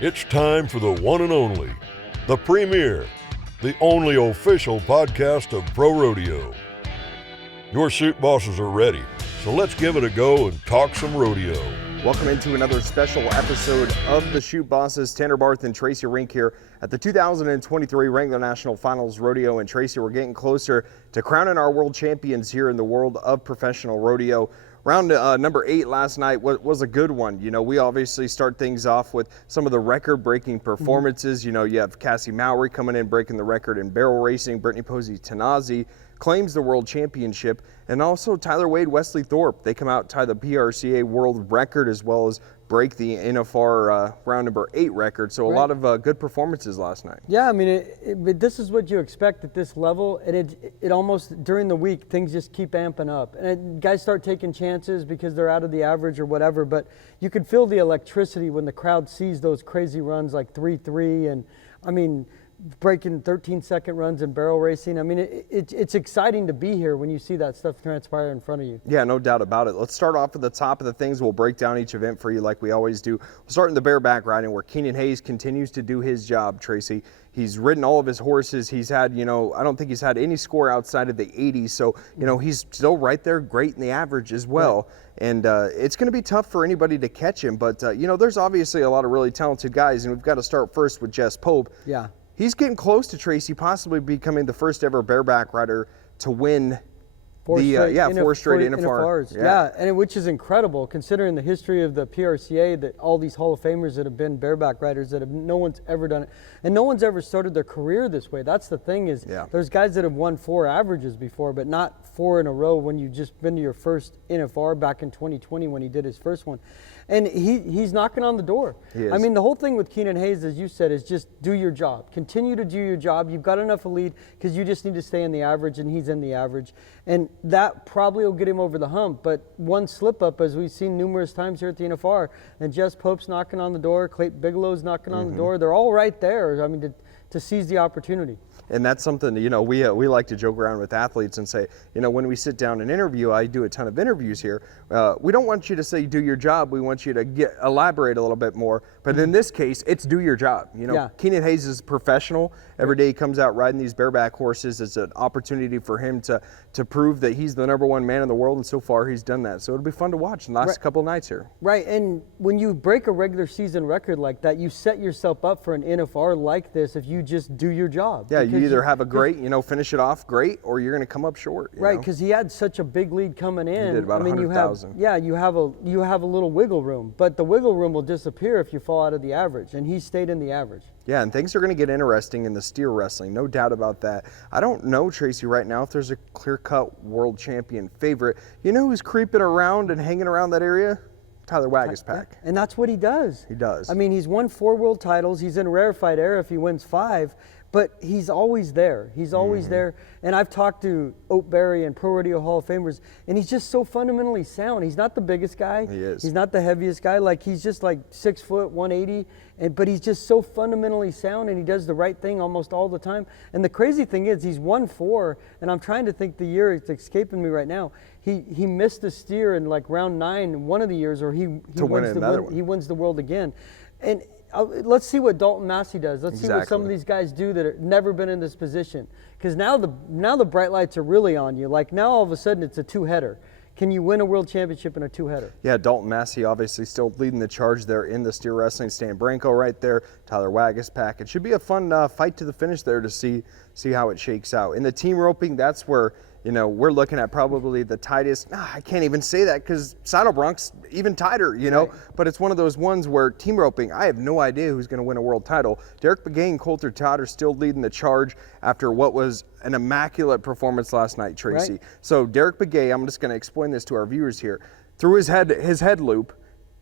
It's time for the one and only, the premier, the only official podcast of Pro Rodeo. Your Chute Bosses are ready, so let's give it a go and talk some rodeo. Welcome into another special episode of the Chute Bosses. Tanner Barth and Tracy Renck here at the 2023 Wrangler National Finals Rodeo. And Tracy, we're getting closer to crowning our world champions here in the world of professional rodeo. Round number 8 last night was a good one. You know, we obviously start things off with some of the record-breaking performances. You know, you have Cassie Mowry coming in, breaking the record in barrel racing. Brittany Posey-Tanazi claims the world championship. And also Tyler Wade, Wesley Thorpe. They come out, tie the PRCA world record, as well as break the NFR round number 8 record. So a lot of good performances last night. Yeah, I mean, this is what you expect at this level. And it almost, during the week, things just keep amping up. And guys start taking chances because they're out of the average or whatever. But you can feel the electricity when the crowd sees those crazy runs like 3-3. And, I mean, breaking 13-second runs in barrel racing. I mean, it's exciting to be here when you see that stuff transpire in front of you. Yeah, no doubt about it. Let's start off at the top of the things. We'll break down each event for you like we always do. We'll start in the bareback riding, where Keenan Hayes continues to do his job, Tracy. He's ridden all of his horses. He's had, you know, I don't think he's had any score outside of the 80s. So, you know, he's still right there, great in the average as well. Right. And it's going to be tough for anybody to catch him. But, you know, there's obviously a lot of really talented guys. And we've got to start first with Jess Pope. Yeah. He's getting close to Tracy, possibly becoming the first ever bareback rider to win four straight NFRs. Yeah, and which is incredible considering the history of the PRCA, that all these Hall of Famers that have been bareback riders that have no one's ever done it, and no one's ever started their career this way. That's the thing is, there's guys that have won 4 averages before, but not 4 in a row when you just been to your first NFR back in 2020 when he did his first one. And he's knocking on the door. I mean, the whole thing with Keenan Hayes, as you said, is just do your job. Continue to do your job. You've got enough of a lead because you just need to stay in the average, and he's in the average. And that probably will get him over the hump. But one slip-up, as we've seen numerous times here at the NFR, and Jess Pope's knocking on the door, Clayton Bigelow's knocking on the door. They're all right there, I mean, to seize the opportunity. And that's something, you know, we like to joke around with athletes and say, you know, when we sit down and interview, I do a ton of interviews here. We don't want you to say do your job. We want you to elaborate a little bit more. But in this case, it's do your job. You know, Keenan Hayes is professional. Every day he comes out riding these bareback horses. It's an opportunity for him to prove that he's the #1 man in the world, and so far he's done that. So it'll be fun to watch the last couple of nights here. Right, and when you break a regular season record like that, you set yourself up for an NFR like this if you just do your job. Yeah, you either have a great, you know, finish it off great, or you're going to come up short. Right, because he had such a big lead coming in. He did about 100,000. You have a little wiggle room, but the wiggle room will disappear if you fall out of the average, and he stayed in the average. Yeah, and things are going to get interesting in the steer wrestling, no doubt about that. I don't know, Tracy, right now if there's a clear-cut world champion favorite. You know who's creeping around and hanging around that area? Tyler Wagaspack. And that's what he does. He does. I mean, he's won 4 world titles. He's in rarefied air if he wins 5. But he's always there. He's always there. And I've talked to Oak Berry and Pro Rodeo Hall of Famers, and he's just so fundamentally sound. He's not the biggest guy. He is. He's not the heaviest guy. Like, he's just like 6 foot, 180. But he's just so fundamentally sound, and he does the right thing almost all the time. And the crazy thing is, he's won 4, and I'm trying to think the year, it's escaping me right now. He missed a steer in like round 9 one of the years, or he wins the world again. And let's see what Dalton Massey does. Let's see what some of these guys do that have never been in this position. Because now the bright lights are really on you. Like, now all of a sudden it's a 2-header. Can you win a world championship in a 2-header? Yeah, Dalton Massey obviously still leading the charge there in the steer wrestling. Stan Branco right there, Tyler Wagaspack. It should be a fun fight to the finish there to see how it shakes out. In the team roping, that's where, you know, we're looking at probably the tightest. I can't even say that because Saddle Bronx even tighter, you know. But it's one of those ones where team roping, I have no idea who's going to win a world title. Derek Begay and Coulter Todd are still leading the charge after what was an immaculate performance last night, Tracy. So Derek Begay, I'm just going to explain this to our viewers here. Through his head loop,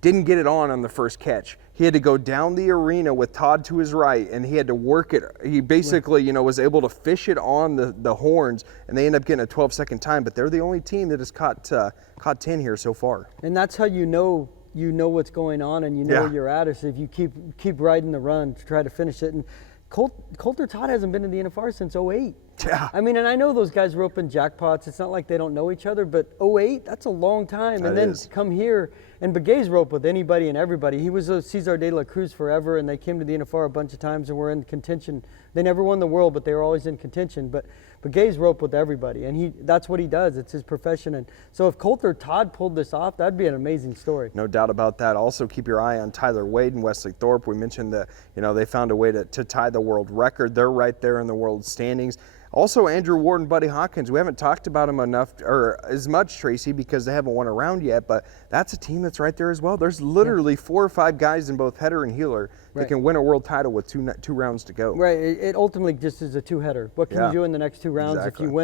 didn't get it on the first catch. He had to go down the arena with Todd to his right, and he had to work it. He basically, you know, was able to fish it on the horns, and they end up getting a 12-second time. But they're the only team that has caught 10 here so far. And that's how you know what's going on, and you know where you're at, is if you keep riding the run to try to finish it. And Coulter Todd hasn't been in the NFR since 08. Yeah. I mean, and I know those guys were open jackpots. It's not like they don't know each other, but 08, that's a long time. And then come here, and Begay's roped with anybody and everybody. He was a Cesar de la Cruz forever, and they came to the NFR a bunch of times and were in contention. They never won the world, but they were always in contention. But Begay's roped with everybody, and that's what he does. It's his profession. And so if Coulter Todd pulled this off, that'd be an amazing story. No doubt about that. Also, keep your eye on Tyler Wade and Wesley Thorpe. We mentioned that, they found a way to tie the world record. They're right there in the world standings. Also, Andrew Ward and Buddy Hawkins. We haven't talked about them enough or as much, Tracy, because they haven't won a round yet, but that's a team that's right there as well. There's literally 4 or 5 guys in both header and heeler that can win a world title with two rounds to go. Right. It ultimately just is a 2-header. What can you do in the next 2 rounds? Exactly. If you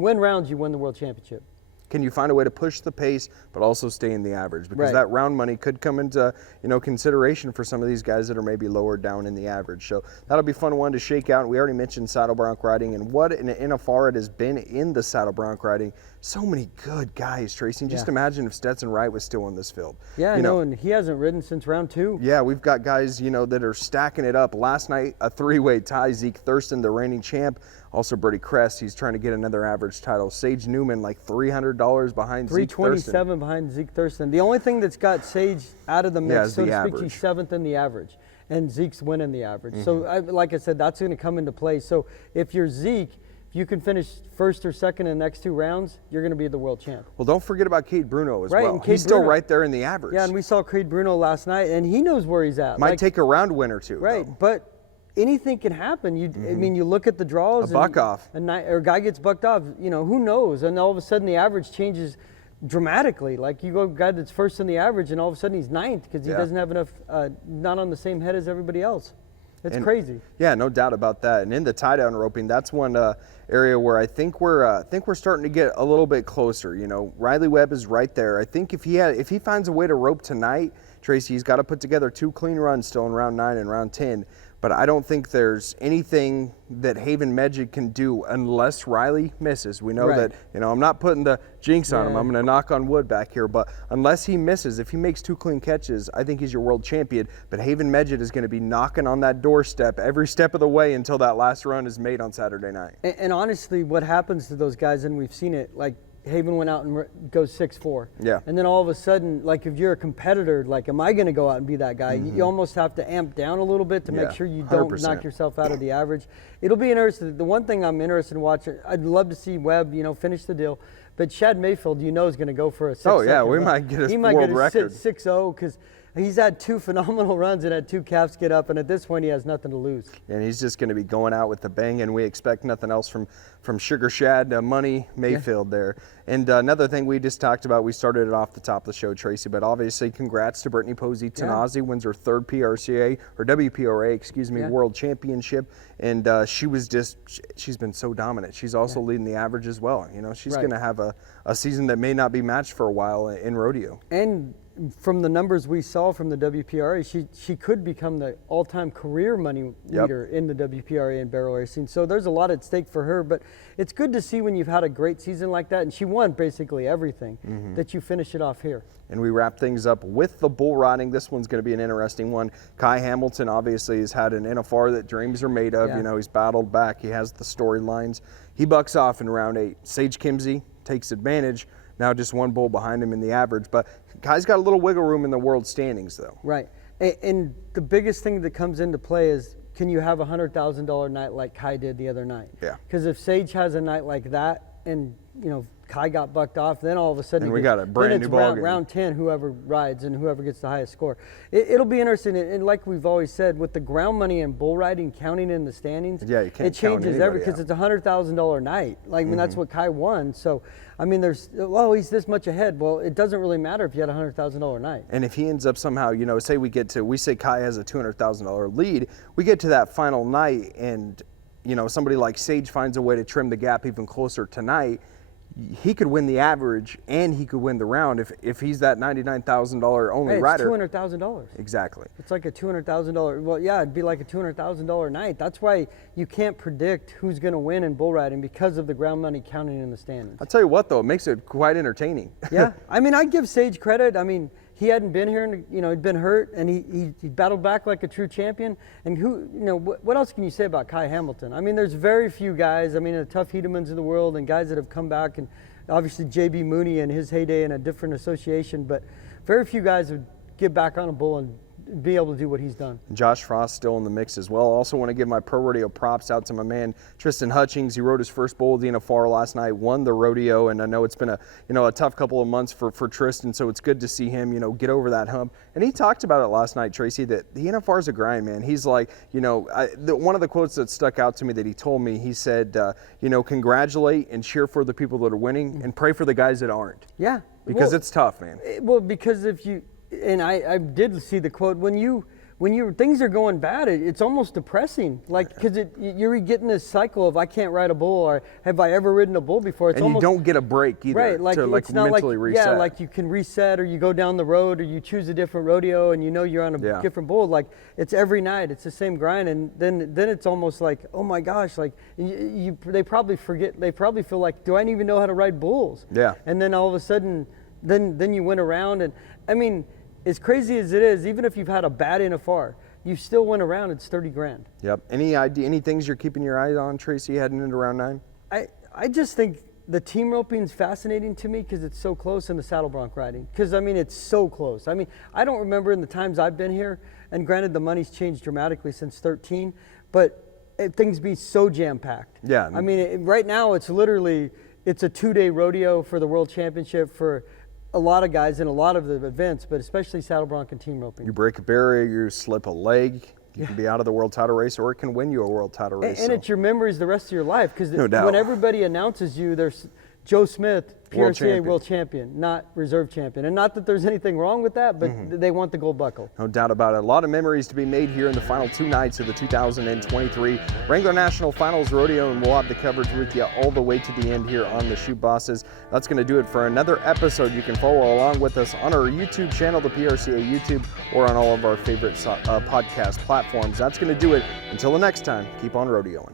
win rounds, you win the world championship. Can you find a way to push the pace but also stay in the average? Because that round money could come into consideration for some of these guys that are maybe lower down in the average. So that'll be a fun one to shake out. We already mentioned saddle bronc riding and what an NFR it has been in the saddle bronc riding. So many good guys, Tracy. And just imagine if Stetson Wright was still in this field. Yeah, I know, and he hasn't ridden since round 2. Yeah, we've got guys, that are stacking it up. Last night, a 3-way tie. Zeke Thurston, the reigning champ. Also, Birdie Crest, he's trying to get another average title. Sage Newman, like $300 behind Zeke Thurston. $327 behind Zeke Thurston. The only thing that's got Sage out of the mix, so to speak, he's 7th in the average, and Zeke's winning the average. So, like I said, that's going to come into play. So, if you're Zeke, if you can finish 1st or 2nd in the next 2 rounds, you're going to be the world champ. Well, don't forget about Cade Bruno as well. He's still right there in the average. Yeah, and we saw Cade Bruno last night, and he knows where he's at. Might take a round win or two. Right, though. but anything can happen. I mean, you look at the draws. A buck off. Or a guy gets bucked off. Who knows? And all of a sudden the average changes dramatically. Like you go a guy that's 1st in the average, and all of a sudden he's 9th because he doesn't have enough, not on the same head as everybody else. It's crazy. Yeah, no doubt about that. And in the tie-down roping, that's one area where I think we're starting to get a little bit closer. Riley Webb is right there. I think if he finds a way to rope tonight, Tracy, he's got to put together 2 clean runs still in round 9 and round 10. But I don't think there's anything that Haven Medjid can do unless Riley misses. We know that, I'm not putting the jinx on him. I'm going to knock on wood back here. But unless he misses, if he makes 2 clean catches, I think he's your world champion. But Haven Medjid is going to be knocking on that doorstep every step of the way until that last run is made on Saturday night. And honestly, what happens to those guys, and we've seen it, like Haven went out and goes 6-4. Yeah. And then all of a sudden, like if you're a competitor, like am I going to go out and be that guy? You almost have to amp down a little bit to make sure you don't 100%. knock yourself out of the average. It'll be interesting. The one thing I'm interested in watching, I'd love to see Webb, finish the deal. But Shad Mayfield, is going to go for a 6-second. Oh yeah, we might get a world record. 6-0 because he's had 2 phenomenal runs and had 2 calves get up, and at this point he has nothing to lose. And he's just going to be going out with the bang, and we expect nothing else from Sugar Shad Money Mayfield there. And another thing we just talked about, we started it off the top of the show, Tracy, but obviously congrats to Brittany Posey Tanazi, wins her 3rd PRCA, or WPRA, World Championship. And she's been so dominant. She's also leading the average as well. She's going to have a season that may not be matched for a while in rodeo. And from the numbers we saw from the WPRA, she could become the all-time career money leader in the WPRA and barrel racing. So there's a lot at stake for her, but it's good to see when you've had a great season like that, and she won basically everything, that you finish it off here. And we wrap things up with the bull riding. This one's going to be an interesting one. Kai Hamilton obviously has had an NFR that dreams are made of. He's battled back. He has the storylines. He bucks off in round 8. Sage Kimsey takes advantage. Now just 1 bull behind him in the average. But Kai's got a little wiggle room in the world standings, though. Right. And the biggest thing that comes into play is, can you have a $100,000 night like Kai did the other night? Yeah. Because if Sage has a night like that and, Kai got bucked off, then all of a sudden we got a brand new ball game. Round 10, whoever rides and whoever gets the highest score. It'll be interesting, and like we've always said, with the ground money and bull riding counting in the standings, you can't it changes because it's a $100,000 night. Like, I mean, that's what Kai won. So, I mean, he's this much ahead. Well, it doesn't really matter if you had a $100,000 night. And if he ends up somehow, say we say Kai has a $200,000 lead, we get to that final night, and somebody like Sage finds a way to trim the gap even closer tonight. He could win the average and he could win the round if he's that $99,000 only rider. It's $200,000. Exactly. It's like a $200,000. Well, yeah, it'd be like a $200,000 night. That's why you can't predict who's going to win in bull riding because of the ground money counting in the standings. I'll tell you what, though, it makes it quite entertaining. Yeah, I mean, I give Sage credit. I mean, he hadn't been here, and he'd been hurt, and he battled back like a true champion. And what else can you say about Kai Hamilton? I mean, there's very few guys. I mean, the Tough Hedemans of the world and guys that have come back, and obviously J.B. Mooney in his heyday in a different association, but very few guys would get back on a bull and be able to do what he's done. Josh Frost still in the mix as well. Also want to give my Pro Rodeo props out to my man Tristan Hutchings. He rode his first bull at the NFR last night, won the rodeo, and I know it's been a tough couple of months for Tristan, so it's good to see him get over that hump. And he talked about it last night, Tracy, that the NFR is a grind, man. He's like, one of the quotes that stuck out to me that he told me, he said, congratulate and cheer for the people that are winning and pray for the guys that aren't. Yeah. Because it's tough, man. Well, because if you, and I did see the quote, when things are going bad, it's almost depressing. Like, because you're getting this cycle of I can't ride a bull, or have I ever ridden a bull before? It's and almost, you don't get a break either, right? Like, to it's not mentally like, reset. Yeah, like you can reset, or you go down the road, or you choose a different rodeo, and you're on a different bull. Like, it's every night, it's the same grind, and then it's almost like, oh my gosh, like they probably forget, they probably feel like, do I even know how to ride bulls? Yeah. And then all of a sudden, then you went around, and I mean, as crazy as it is, even if you've had a bad NFR, you still went around, it's 30 grand. Yep. Any things you're keeping your eyes on, Tracy, heading into round 9? I just think the team roping is fascinating to me because it's so close, in the saddle bronc riding. Because, I mean, it's so close. I mean, I don't remember in the times I've been here, and granted the money's changed dramatically since 13, but things be so jam-packed. Yeah. I mean, right now it's a 2-day rodeo for the World Championship for a lot of guys in a lot of the events, but especially saddle bronc and team roping. You break a barrier, you slip a leg, you can be out of the world title race, or it can win you a world title race. And it's your memories the rest of your life, because when everybody announces you, there's Joe Smith, PRCA World Champion, not reserve champion. And not that there's anything wrong with that, but they want the gold buckle. No doubt about it. A lot of memories to be made here in the final 2 nights of the 2023 Wrangler National Finals Rodeo, and we'll have the coverage with you all the way to the end here on the Chute Bosses. That's going to do it for another episode. You can follow along with us on our YouTube channel, the PRCA YouTube, or on all of our favorite podcast platforms. That's going to do it. Until the next time, keep on rodeoing.